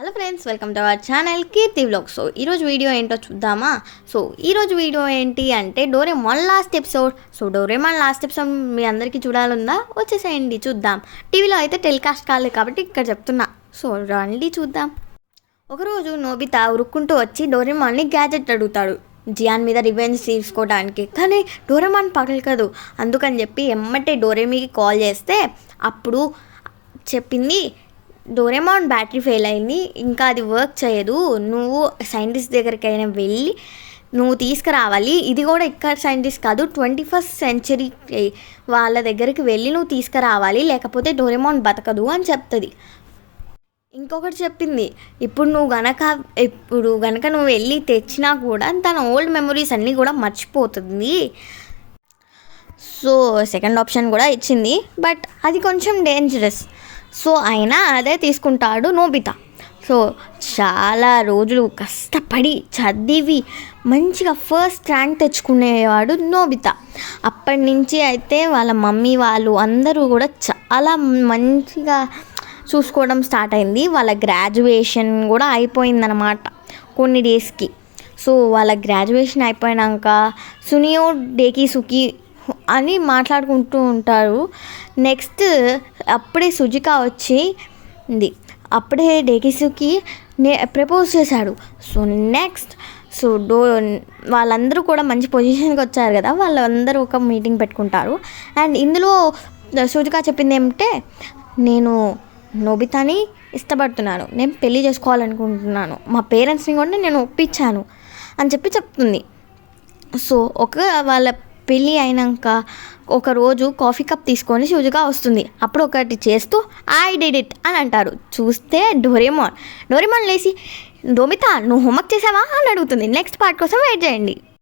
Hello friends, welcome to our channel Keerthi vlogs. So ఈరోజు video ఏంటో చూద్దామా. ఈరోజు వీడియో ఏంటి అంటే Doraemon last episode. Doraemon last episode మీ అందరికీ చూడాలందా, వచ్చేసేయండి చూద్దాం. టీవీలో అయితే టెలికాస్ట్ కాలేదు కాబట్టి ఇక్కడ చెప్తున్నా. రండి చూద్దాం. ఒకరోజు నోబితా ఉరుక్కుంటూ వచ్చి డోరేమాన్ని గ్యాజెట్ అడుగుతాడు జియాన్ మీద రివెంజ్ తీసుకోవడానికి. కానీ డోరేమాన్ పగలకదు. అందుకని చెప్పి ఎమ్మటే డోరేమీకి కాల్ చేస్తే అప్పుడు చెప్పింది, డోరేమాన్ బ్యాటరీ ఫెయిల్ అయింది, ఇంకా అది వర్క్ చేయదు, నువ్వు సైంటిస్ట్ దగ్గరికైనా వెళ్ళి నువ్వు తీసుకురావాలి. ఇది కూడా ఇక్కడ సైంటిస్ట్ కాదు, 21st సెంచరీ వాళ్ళ దగ్గరికి వెళ్ళి నువ్వు తీసుకురావాలి, లేకపోతే డోరేమాన్ బతకదు అని చెప్తుంది. ఇంకొకటి చెప్పింది, ఇప్పుడు గనక నువ్వు వెళ్ళి తెచ్చినా కూడా తన ఓల్డ్ మెమరీస్ అన్నీ కూడా మర్చిపోతుంది. సెకండ్ ఆప్షన్ కూడా ఇచ్చింది, బట్ అది కొంచెం డేంజరస్. అయినా అదే తీసుకుంటాడు నోబితా. చాలా రోజులు కష్టపడి చదివి మంచిగా ఫస్ట్ ర్యాంక్ తెచ్చుకునేవాడు నోబితా. అప్పటి నుంచి అయితే వాళ్ళ మమ్మీ వాళ్ళు అందరూ కూడా చాలా మంచిగా చూసుకోవడం స్టార్ట్ అయింది. వాళ్ళ గ్రాడ్యుయేషన్ కూడా అయిపోయిందన్నమాట కొన్ని డేస్కి. వాళ్ళ గ్రాడ్యుయేషన్ అయిపోయాక సునియో డేకిసుకి అని మాట్లాడుకుంటూ ఉంటారు. నెక్స్ట్ అప్పుడే సుజికా వచ్చింది. అప్పుడే డేకిసుకి ప్రపోజ్ చేశాడు. నెక్స్ట్ వాళ్ళందరూ కూడా మంచి పొజిషన్కి వచ్చారు కదా, వాళ్ళందరూ ఒక మీటింగ్ పెట్టుకుంటారు. అండ్ ఇందులో సుజికా చెప్పింది ఏమిటంటే, నేను నోబితాని ఇష్టపడుతున్నాను, నేను పెళ్ళి చేసుకోవాలనుకుంటున్నాను, మా పేరెంట్స్ని కూడా నేను ఒప్పించాను అని చెప్తుంది. వాళ్ళ పెళ్ళి అయినాక ఒకరోజు కాఫీ కప్ తీసుకొని సుజికా వస్తుంది. అప్పుడు ఒకటి చేస్తూ ఐ డిడ్ ఇట్ అని అంటారు. చూస్తే డోరేమాన్ లేచి, నోబితా నువ్వు హోంవర్క్ చేసావా అని అడుగుతుంది. నెక్స్ట్ పార్ట్ కోసం వెయిట్ చేయండి.